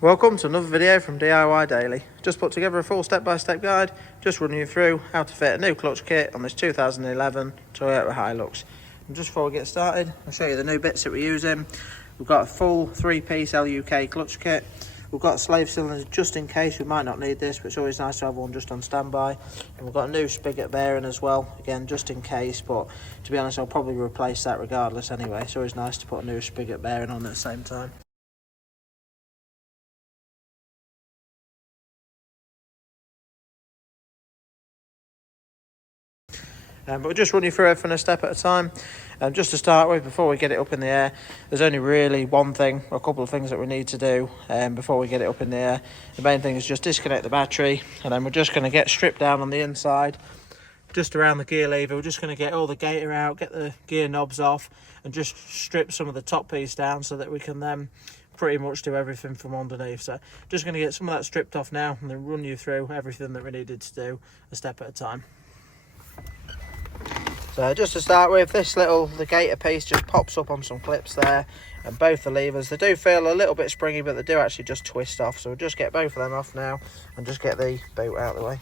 Welcome to another video from DIY Daily. Just put together a full step-by-step guide, just running you through how to fit a new clutch kit on this 2011 Toyota Hilux. And just before we get started, I'll show you the new bits that we're using. We've got a full 3-piece LUK clutch kit. We've got slave cylinders just in case we might not need this, but it's always nice to have one just on standby. And we've got a new spigot bearing as well, again just in case, but to be honest I'll probably replace that regardless anyway. It's always nice to put a new spigot bearing on at the same time. But we'll just run you through everything a step at a time. Just to start with, before we get it up in the air, there's only really one thing, or a couple of things that we need to do before we get it up in the air. The main thing is just disconnect the battery, and then we're just going to get stripped down on the inside, just around the gear lever. We're just going to get all the gator out, get the gear knobs off, and just strip some of the top piece down so that we can then pretty much do everything from underneath. So just going to get some of that stripped off now, and then run you through everything that we needed to do a step at a time. So just to start with, the gator piece just pops up on some clips there, and both the levers, they do feel a little bit springy, but they do actually just twist off. So we'll just get both of them off now and just get the boot out of the way.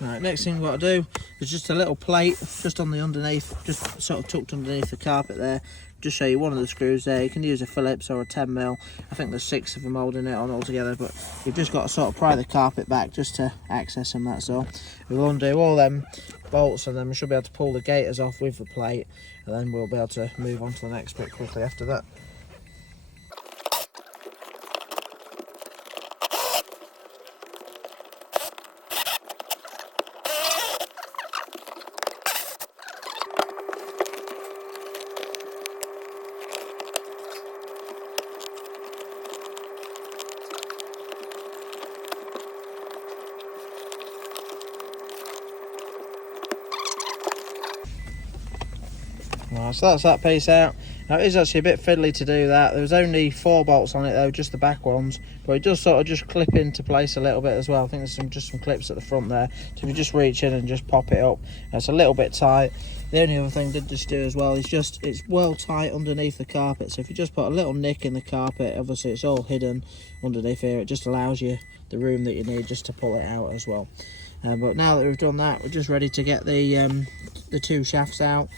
Right, next thing we've got to do is just a little plate just on the underneath, just sort of tucked underneath the carpet there. Just show you one of the screws there. You can use a Phillips or a 10mm. I think there's 6 of them holding it on altogether, but you've just got to sort of pry the carpet back just to access them, that's all. We'll undo all them bolts, and then we should be able to pull the gaiters off with the plate, and then we'll be able to move on to the next bit quickly after that. Right, so that's that piece out. Now it is actually a bit fiddly to do that. There's only 4 bolts on it though, just the back ones, but it does sort of just clip into place a little bit as well. I think there's just some clips at the front there, so if you just reach in and just pop it up, it's a little bit tight. The only other thing to just do as well is it's well tight underneath the carpet, so if you just put a little nick in the carpet, obviously it's all hidden underneath here, it just allows you the room that you need just to pull it out as well. But now that we've done that, we're just ready to get the 2 shafts out,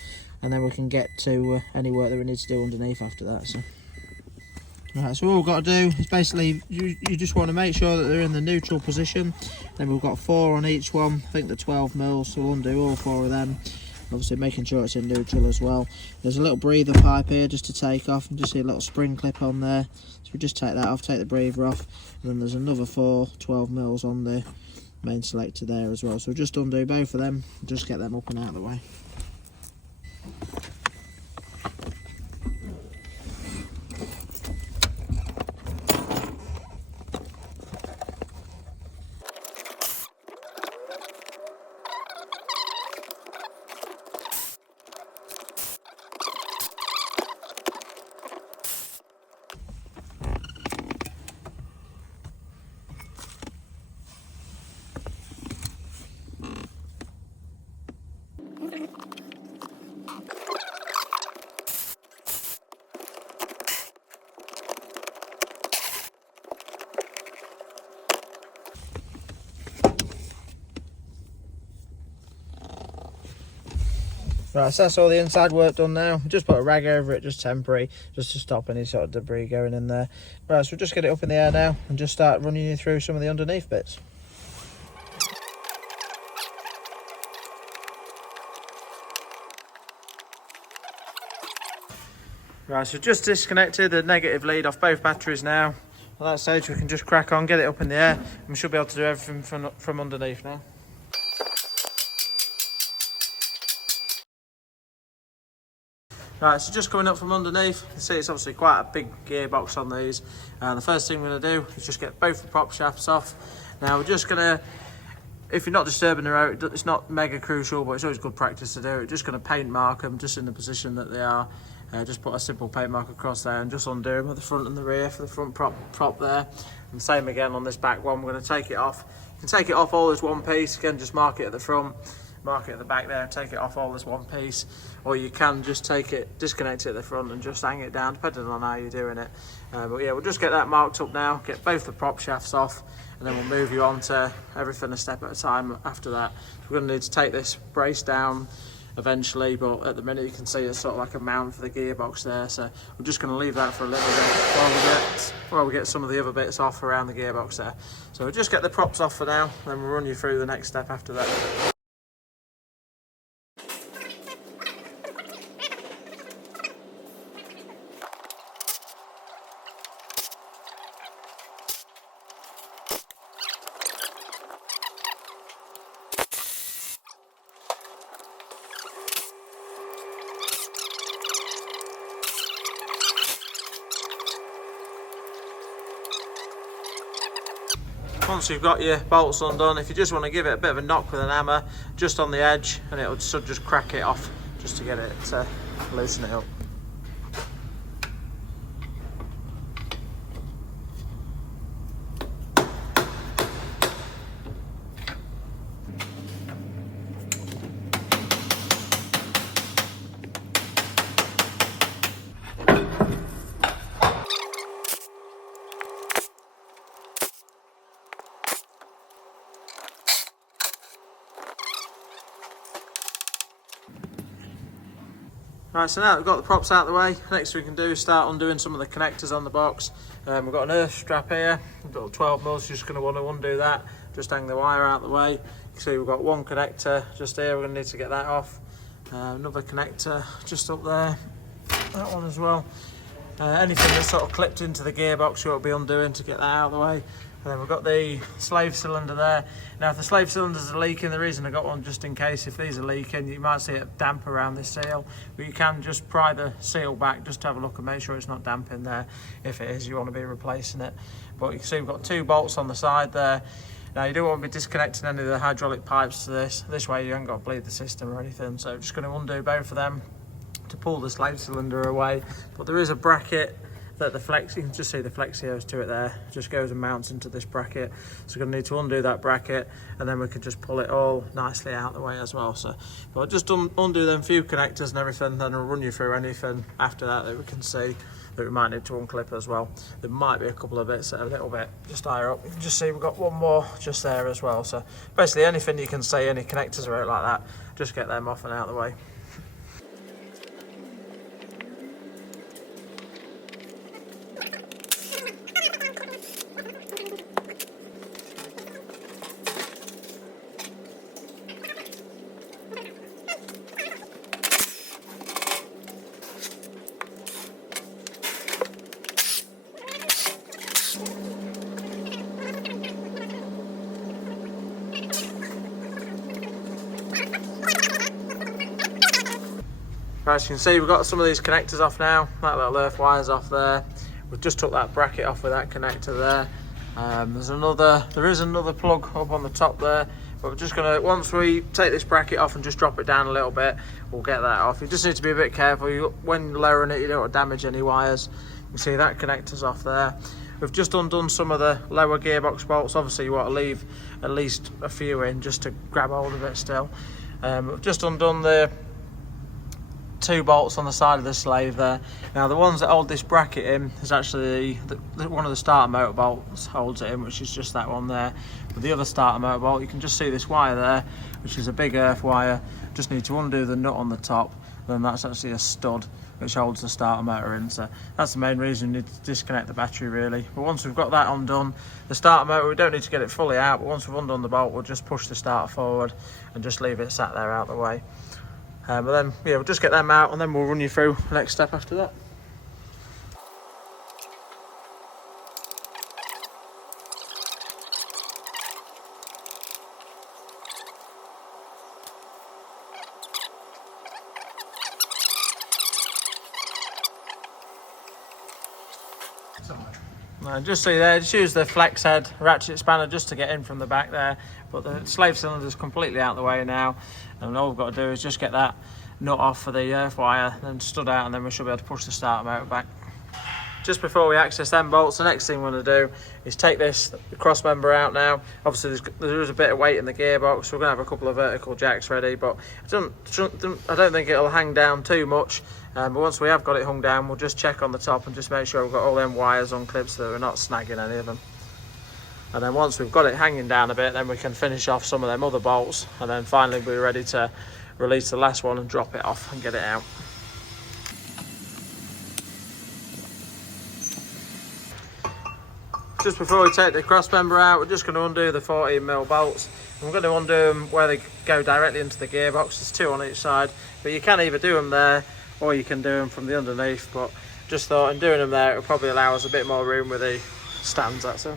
and then we can get to any work that we need to do underneath after that. So, right, so all we've got to do is basically you just want to make sure that they're in the neutral position. Then we've got 4 on each one. I think they're 12mm, so we'll undo all 4 of them. Obviously making sure it's in neutral as well. There's a little breather pipe here just to take off, and just see a little spring clip on there. So we just take that off, take the breather off, and then there's another 4 12mm on the main selector there as well. So we'll just undo both of them, and just get them up and out of the way. Right, so that's all the inside work done now. Just put a rag over it, just temporary, just to stop any sort of debris going in there. Right, so we'll just get it up in the air now and just start running you through some of the underneath bits. Right, so just disconnected the negative lead off both batteries now. At that stage we can just crack on, get it up in the air, and we should be able to do everything from underneath now. Right, so just coming up from underneath, you can see it's obviously quite a big gearbox on these. And the first thing we're going to do is just get both the prop shafts off. Now we're just going to, if you're not disturbing the road, it's not mega crucial, but it's always good practice to do it. Just going to paint mark them just in the position that they are. Just put a simple paint mark across there and just undo them at the front and the rear for the front prop there. And same again on this back one, we're going to take it off. You can take it off all as one piece, again just mark it at the front. mark it at the back there and take it off all as one piece, or you can just take it, disconnect it at the front and just hang it down, depending on how you're doing it. But yeah, we'll just get that marked up now, get both the prop shafts off, and then we'll move you on to everything a step at a time after that. We're going to need to take this brace down eventually, but at the minute you can see it's sort of like a mount for the gearbox there, so we're just going to leave that for a little bit while we get some of the other bits off around the gearbox there. So we'll just get the props off for now, then we'll run you through the next step after that. Once you've got your bolts undone, if you just want to give it a bit of a knock with an hammer just on the edge, and it would just crack it off just to get it to loosen it up. Right, so now that we've got the props out of the way, next we can do is start undoing some of the connectors on the box. We've got an earth strap here, we've got 12 mils, you're just going to want to undo that, just hang the wire out of the way. You can see we've got one connector just here, we're going to need to get that off. Another connector just up there, that one as well. Anything that's sort of clipped into the gearbox you'll be undoing to get that out of the way. And then we've got the slave cylinder there. Now if the slave cylinders are leaking, the reason I got one just in case if these are leaking, you might see it damp around this seal, but you can just pry the seal back just to have a look and make sure it's not damp in there. If it is, you want to be replacing it. But you can see we've got two bolts on the side there. Now you don't want to be disconnecting any of the hydraulic pipes to this way you haven't got to bleed the system or anything, so just going to undo both of them to pull the slave cylinder away. But there is a bracket that the flex, you can just see the flexios to it there, just goes and mounts into this bracket. So we're going to need to undo that bracket, and then we can just pull it all nicely out of the way as well. So but I'll just undo them few connectors and everything, then I'll run you through anything after that that we can see that we might need to unclip as well. There might be a couple of bits that are a little bit just higher up. You can just see we've got one more just there as well. So basically anything you can see, any connectors are out like that, just get them off and out of the way. As you can see, we've got some of these connectors off now. That little earth wire's off there. We've just took that bracket off with that connector there. There is another plug up on the top there, but we're just gonna, once we take this bracket off and just drop it down a little bit, we'll get that off. You just need to be a bit careful. When lowering it, you don't want to damage any wires. You can see that connector's off there. We've just undone some of the lower gearbox bolts. Obviously you want to leave at least a few in just to grab hold of it still. We've just undone the two bolts on the side of the slave there. Now the ones that hold this bracket in is actually one of the starter motor bolts holds it in, which is just that one there. But the other starter motor bolt, you can just see this wire there, which is a big earth wire. Just need to undo the nut on the top, then that's actually a stud which holds the starter motor in. So that's the main reason you need to disconnect the battery really. But once we've got that undone, the starter motor, we don't need to get it fully out, but once we've undone the bolt, we'll just push the starter forward and just leave it sat there out the way. But then, yeah, we'll just get them out and then we'll run you through the next step after that. Just see there, just use the flex head ratchet spanner just to get in from the back there, but the slave cylinder is completely out of the way now, and all we've got to do is just get that nut off for the earth wire, then stud out, and then we should be able to push the starter motor back. just before we access them bolts, the next thing we're going to do is take this cross member out now. Obviously there is a bit of weight in the gearbox, we're going to have a couple of vertical jacks ready, but I don't think it'll hang down too much. But once we have got it hung down, we'll just check on the top and just make sure we've got all them wires unclipped so that we're not snagging any of them. And then once we've got it hanging down a bit, then we can finish off some of them other bolts, and then finally we're ready to release the last one and drop it off and get it out. Just before we take the cross member out, we're just going to undo the 14mm bolts. And we're going to undo them where they go directly into the gearbox. There's two on each side, but you can either do them there or you can do them from the underneath. But just thought in doing them there, it'll probably allow us a bit more room with the stands, that's all.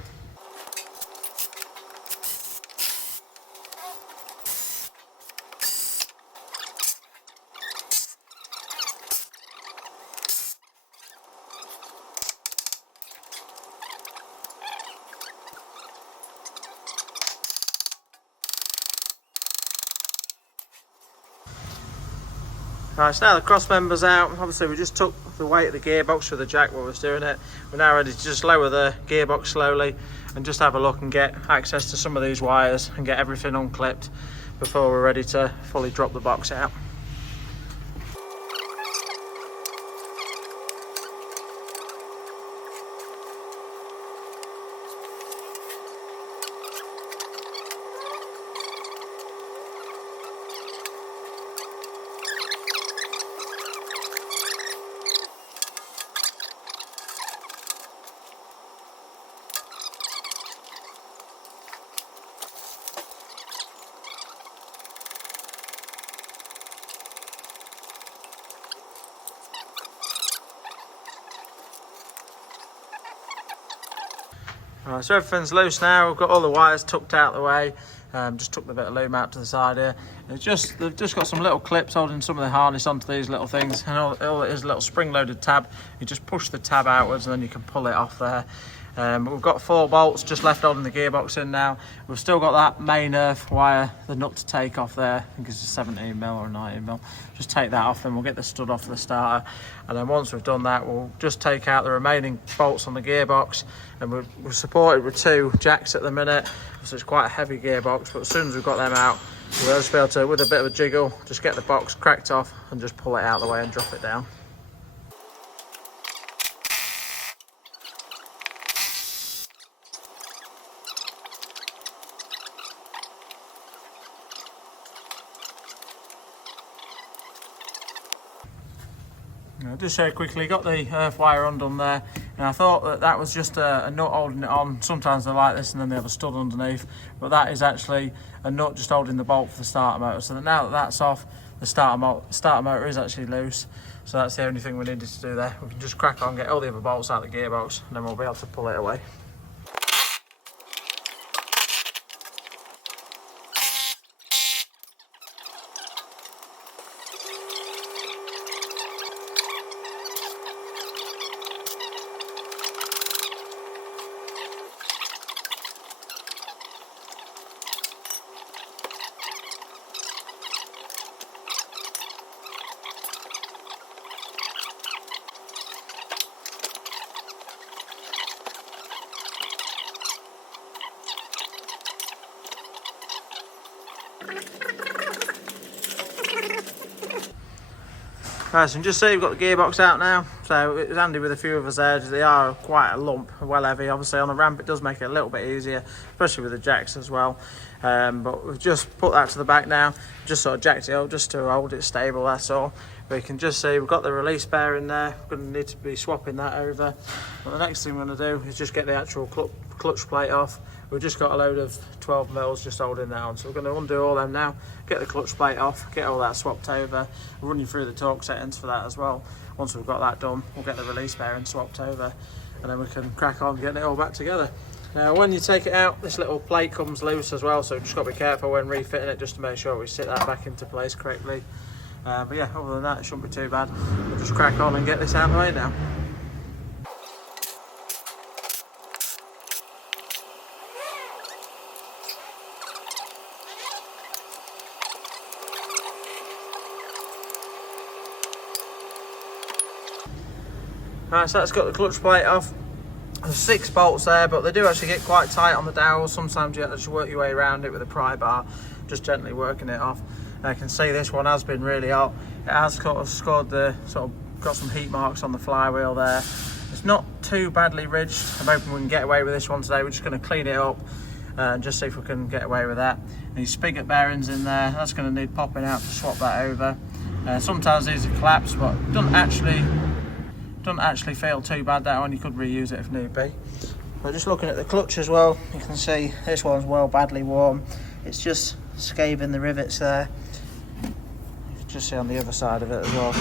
Right, so now the cross member's out. Obviously we just took the weight of the gearbox with the jack while we was doing it. We're now ready to just lower the gearbox slowly and just have a look and get access to some of these wires and get everything unclipped before we're ready to fully drop the box out. Right, so everything's loose now. We've got all the wires tucked out the way. Just took the bit of loom out to the side here. They've just got some little clips holding some of the harness onto these little things, and all it is a little spring-loaded tab. You just push the tab outwards, and then you can pull it off there. We've got 4 bolts just left holding the gearbox in now. We've still got that main earth wire, the nut to take off there. I think it's a 17mm or a 19mm. Just take that off, then we'll get the stud off the starter. And then once we've done that, we'll just take out the remaining bolts on the gearbox. And we're supported with 2 jacks at the minute, so it's quite a heavy gearbox. But as soon as we've got them out, we'll just be able to, with a bit of a jiggle, just get the box cracked off and just pull it out of the way and drop it down. Just so quickly, got the earth wire undone there, and I thought that was just a nut holding it on. Sometimes they're like this and then they have a stud underneath, but that is actually a nut just holding the bolt for the starter motor. So that now that that's off, the starter motor is actually loose. So that's the only thing we needed to do there. We can just crack on, get all the other bolts out of the gearbox, and then we'll be able to pull it away. Right, so you can just see we've got the gearbox out now, so it's handy with a few of us there. They are quite a lump, well heavy. Obviously on the ramp it does make it a little bit easier, especially with the jacks as well. But we've just put that to the back now, just sort of jacked it up just to hold it stable, that's all. But you can just see we've got the release bearing there. We're going to need to be swapping that over. But the next thing we're going to do is just get the actual clutch plate off. We've just got a load of 12mm just holding that on, so we're going to undo all them now, get the clutch plate off, get all that swapped over. We'll run you through the torque settings for that as well. Once we've got that done, we'll get the release bearing swapped over, and then we can crack on getting it all back together. Now when you take it out, this little plate comes loose as well, so just got to be careful when refitting it just to make sure we sit that back into place correctly. But yeah, other than that it shouldn't be too bad. We'll just crack on and get this out of the way now. Right, so that's got the clutch plate off. There's 6 bolts there, but they do actually get quite tight on the dowels. Sometimes you have to just work your way around it with a pry bar, just gently working it off. I can see this one has been really hot. It has sort of scored got some heat marks on the flywheel there. It's not too badly ridged. I'm hoping we can get away with this one today. We're just going to clean it up and just see if we can get away with that. These spigot bearings in there, that's going to need popping out to swap that over. Sometimes these are collapsed, but doesn't actually feel too bad, that one. You could reuse it if need be. But just looking at the clutch as well, you can see this one's badly worn. It's just scathing the rivets there. You can just see on the other side of it as well.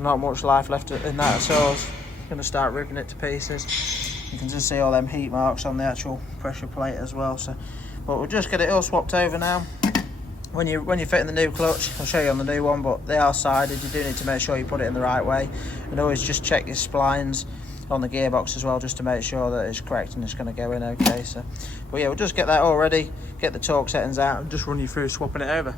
Not much life left in that at all. It's going to start ripping it to pieces. You can just see all them heat marks on the actual pressure plate as well. So, but we'll just get it all swapped over now. When you're fitting the new clutch, I'll show you on the new one, but they are sided. You do need to make sure you put it in the right way, and always just check your splines on the gearbox as well, just to make sure that it's correct and it's going to go in okay. So, but yeah, we'll just get that all ready, get the torque settings out, and just run you through swapping it over.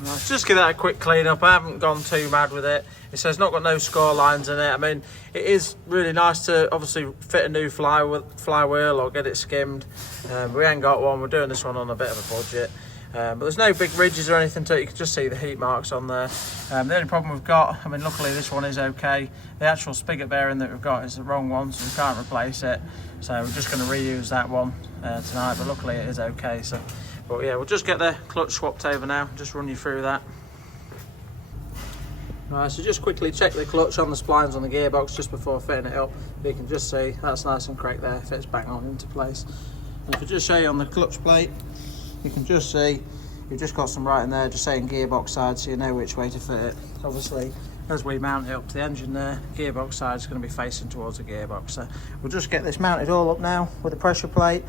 Right, just give that a quick clean up. I haven't gone too mad with it. It says not got no score lines in it. I mean, it is really nice to obviously fit a new flywheel or get it skimmed. We ain't got one. We're doing this one on a bit of a budget. But there's no big ridges or anything to it. You can just see the heat marks on there. The only problem we've got, I mean, luckily this one is okay. The actual spigot bearing that we've got is the wrong one, so we can't replace it. So we're just going to reuse that one tonight, but luckily it is okay. So, but yeah, we'll just get the clutch swapped over now, just run you through that. Right, so just quickly check the clutch on the splines on the gearbox just before fitting it up. You can just see that's nice and correct there, fits bang on into place. And if I just show you on the clutch plate, you can just see you've just got some writing there just saying gearbox side, so you know which way to fit it. Obviously, as we mount it up to the engine there, gearbox side is going to be facing towards the gearbox. So we'll just get this mounted all up now with the pressure plate.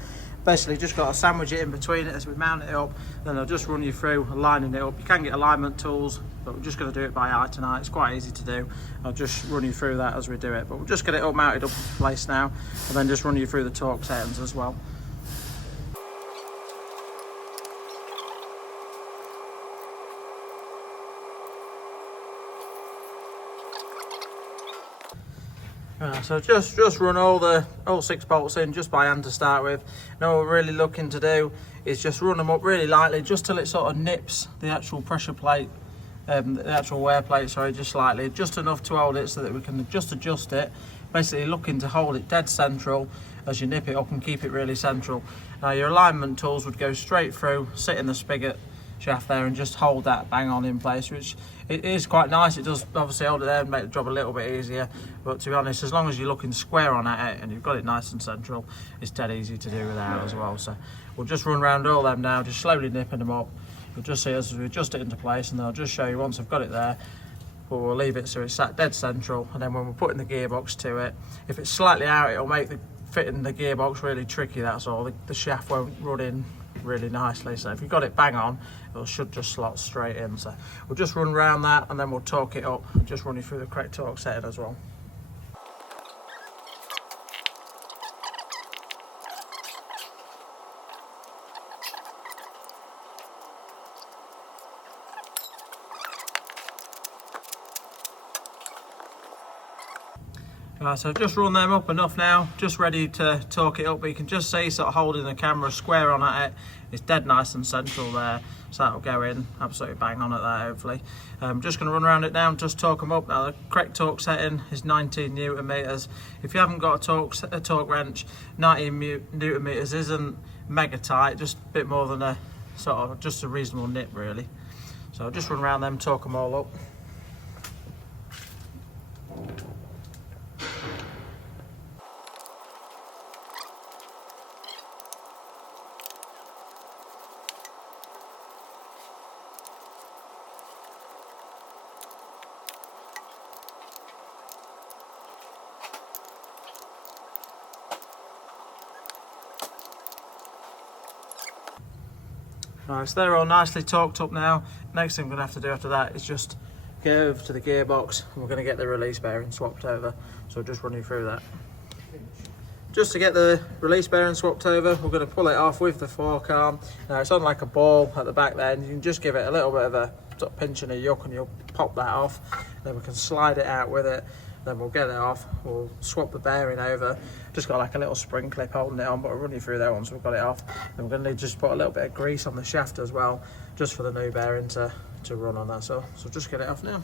Basically just got to sandwich it in between it as we mount it up, then I'll just run you through lining it up. You can get alignment tools, but we're just going to do it by eye tonight. It's quite easy to do. I'll just run you through that as we do it, but we'll just get it all mounted up into place now, and then just run you through the torque settings as well. So just run all 6 bolts in just by hand to start with. Now what we're really looking to do is just run them up really lightly, just till it sort of nips the actual pressure plate, the actual wear plate, sorry, just slightly, just enough to hold it so that we can just adjust it. Basically looking to hold it dead central as you nip it up and keep it really central. Now your alignment tools would go straight through, sit in the spigot shaft there and just hold that bang on in place, which it is quite nice. It does obviously hold it there and make the job a little bit easier, but to be honest, as long as you're looking square on at it and you've got it nice and central, it's dead easy to do without as well. So we'll just run around all them now, just slowly nipping them up. You'll just see as we adjust it into place, and then I'll just show you once I've got it there, but we'll leave it so it's sat dead central, and then when we're putting the gearbox to it, if it's slightly out, it'll make the fitting the gearbox really tricky, that's all. The shaft won't run in really nicely, so if you've got it bang on, it should just slot straight in. So we'll just run around that, and then we'll torque it up and just run you through the correct torque setting as well. So just run them up enough now, just ready to torque it up, but you can just see sort of holding the camera square on at it. It's dead nice and central there, so that'll go in absolutely bang on at that hopefully. I'm just going to run around it now and just torque them up. Now the correct torque setting is 19 Newton meters. If you haven't got a torque wrench, 19 Newton meters isn't mega tight, just a bit more than a sort of just a reasonable nip really. So I'll just run around them, torque them all up. Right, so they're all nicely torqued up now. Next thing we're going to have to do after that is just get over to the gearbox, and we're going to get the release bearing swapped over. So I'll just run you through that. just to get the release bearing swapped over, we're going to pull it off with the fork arm. Now it's on like a ball at the back there, and you can just give it a little bit of a sort of pinch and a yuck and you'll pop that off. Then we can slide it out with it, then we'll get it off, we'll swap the bearing over. Just got like a little spring clip holding it on, but I'll run you through that once we've got it off. Then we're going to need to just put a little bit of grease on the shaft as well, just for the new bearing to run on that. So just get it off now.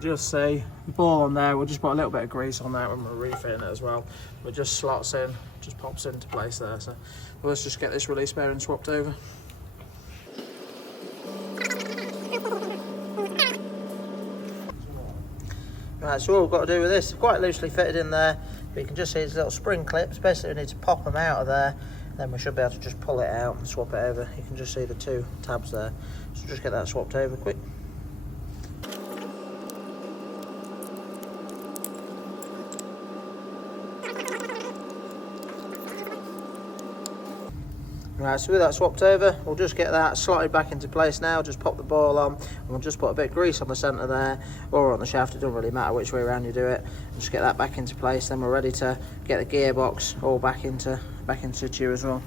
Just see the ball on there, we'll just put a little bit of grease on that when we're refitting it as well. It just slots in, just pops into place there. So let's just get this release bearing swapped over. Right, so all we've got to do with this, quite loosely fitted in there, but you can just see these little spring clips. Basically we need to pop them out of there, then we should be able to just pull it out and swap it over. You can just see the two tabs there, so just get that swapped over quick. Right, so with that swapped over, we'll just get that slotted back into place now. Just pop the ball on, and we'll just put a bit of grease on the centre there, or on the shaft. It doesn't really matter which way around you do it. Just get that back into place, then we're ready to get the gearbox all back into tune as well.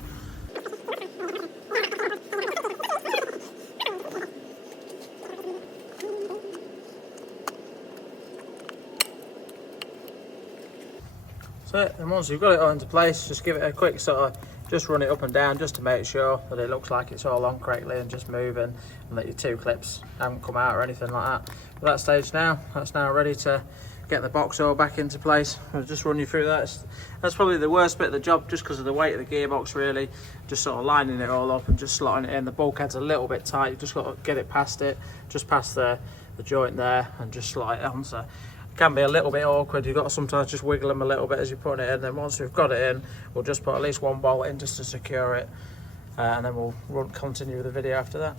So, and once you've got it all into place, just give it a quick sort of, just run it up and down just to make sure that it looks like it's all on correctly and just moving, and that your two clips haven't come out or anything like that. At that stage now, that's now ready to get the box all back into place. I'll just run you through that. That's probably the worst bit of the job, just because of the weight of the gearbox really. Just sort of lining it all up and just slotting it in. The bulkhead's a little bit tight, you've just got to get it past it, just past the joint there, and just slot it on. So can be a little bit awkward. You've got to sometimes just wiggle them a little bit as you're putting it in. Then once we've got it in, we'll just put at least one bolt in just to secure it, and then we'll continue with the video after that.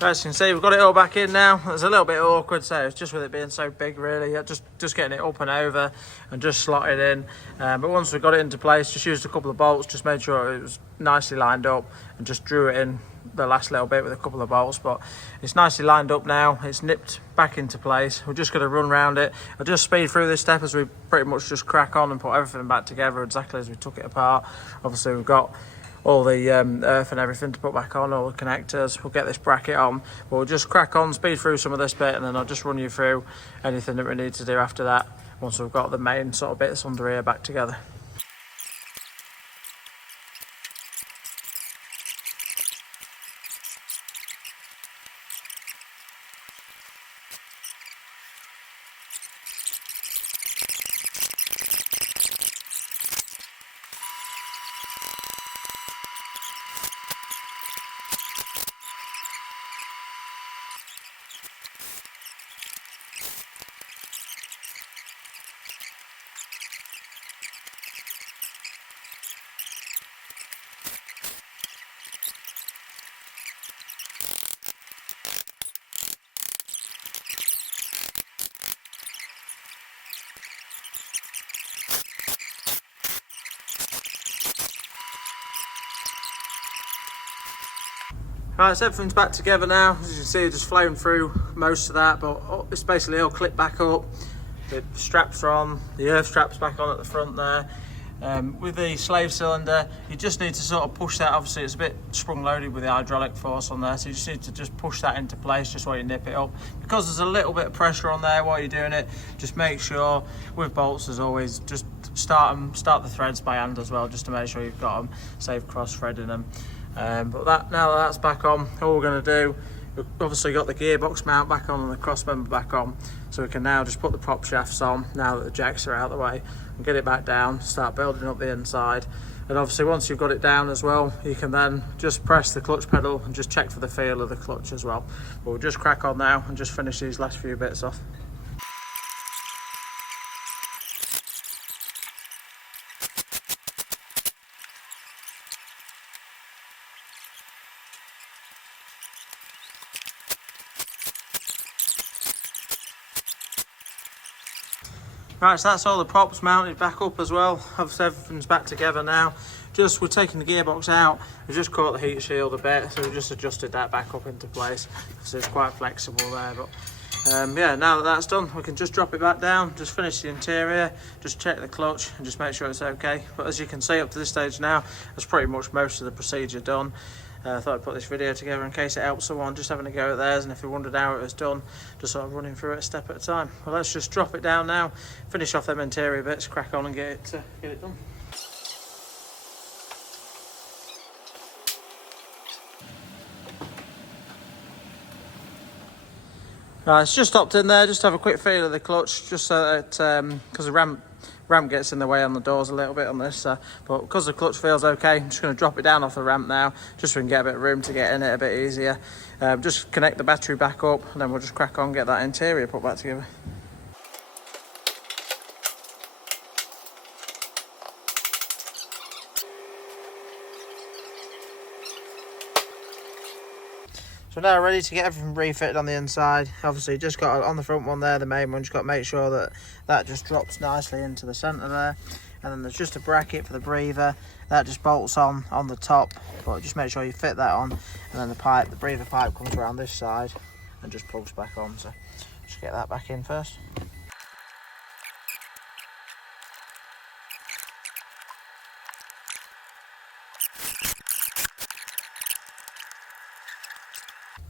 As you can see, we've got it all back in now. It's a little bit awkward, so it's just with it being so big really, just getting it up and over and just slotted in. But once we've got it into place, just used a couple of bolts, just made sure it was nicely lined up, and just drew it in the last little bit with a couple of bolts. But it's nicely lined up now, it's nipped back into place. We're just going to run around it. I'll just speed through this step as we pretty much just crack on and put everything back together exactly as we took it apart. Obviously we've got all the earth and everything to put back on, all the connectors. We'll get this bracket on, but we'll just crack on, speed through some of this bit, and then I'll just run you through anything that we need to do after that once we've got the main sort of bits under here back together. Right, so everything's back together now. As you can see, just flowing through most of that, but it's basically all clipped back up. The straps are on, the earth strap's back on at the front there. With the slave cylinder, you just need to sort of push that. Obviously it's a bit sprung loaded with the hydraulic force on there, so you just need to just push that into place just while you nip it up. Because there's a little bit of pressure on there while you're doing it, just make sure with bolts as always, just start the threads by hand as well, just to make sure you've got them, save cross threading them. But now that that's back on, all we're going to do, we've obviously got the gearbox mount back on and the cross member back on, so we can now just put the prop shafts on now that the jacks are out of the way, and get it back down, start building up the inside. And obviously once you've got it down as well, you can then just press the clutch pedal and just check for the feel of the clutch as well. But we'll just crack on now and just finish these last few bits off. Right, so that's all the props mounted back up as well. Obviously everything's back together now. Just, we're taking the gearbox out. We just caught the heat shield a bit, so we just adjusted that back up into place. So it's quite flexible there, but yeah, now that that's done, we can just drop it back down, just finish the interior, just check the clutch and just make sure it's okay. But as you can see up to this stage now, that's pretty much most of the procedure done. I thought I'd put this video together in case it helps someone just having a go at theirs, and if you wondered how it was done, just sort of running through it a step at a time. Well, let's just drop it down now, finish off them interior bits, crack on and get it done. Right, it's just stopped in there, just have a quick feel of the clutch, just so that, because the ramp gets in the way on the doors a little bit on this, but because the clutch feels okay, I'm just going to drop it down off the ramp now, just so we can get a bit of room to get in it a bit easier. Just connect the battery back up, and then we'll just crack on, get that interior put back together. So now ready to get everything refitted on the inside. Obviously just got on the front one there, the main one, just got to make sure that that just drops nicely into the centre there. And then there's just a bracket for the breather that just bolts on the top, but just make sure you fit that on. And then the breather pipe comes around this side and just plugs back on. So just get that back in first.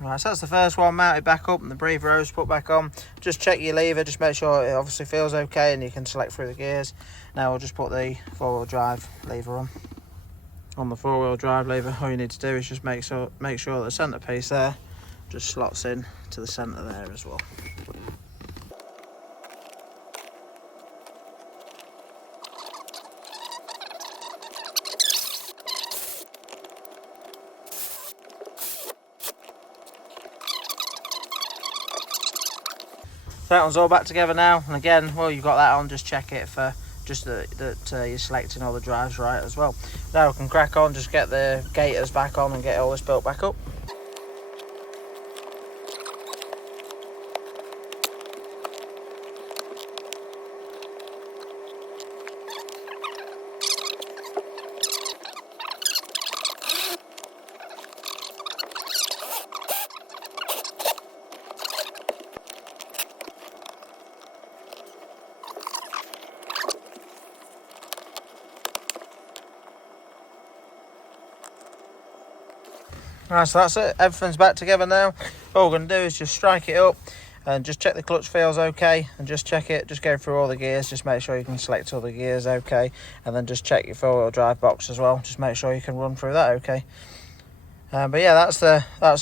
Right, so that's the first one mounted back up and the breather hose put back on. Just check your lever, just make sure it obviously feels okay and you can select through the gears. Now we'll just put the four-wheel drive lever on. On the four-wheel drive lever, all you need to do is just make sure that the centre piece there just slots in to the centre there as well. That one's all back together now, and again, well, you've got that on, just check it for just that you're selecting all the drives right as well. Now we can crack on, just get the gaiters back on and get all this built back up. Right, so that's it, everything's back together now. All we're going to do is just strike it up and just check the clutch feels okay, and just check it, just go through all the gears, just make sure you can select all the gears okay, and then just check your four-wheel drive box as well, just make sure you can run through that okay. But yeah, that's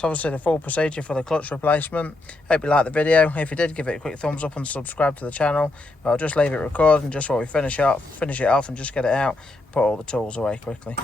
obviously the full procedure for the clutch replacement. Hope you liked the video. If you did, give it a quick thumbs up and subscribe to the channel. But I'll just leave it recording just while we finish it off and just get it out, put all the tools away quickly.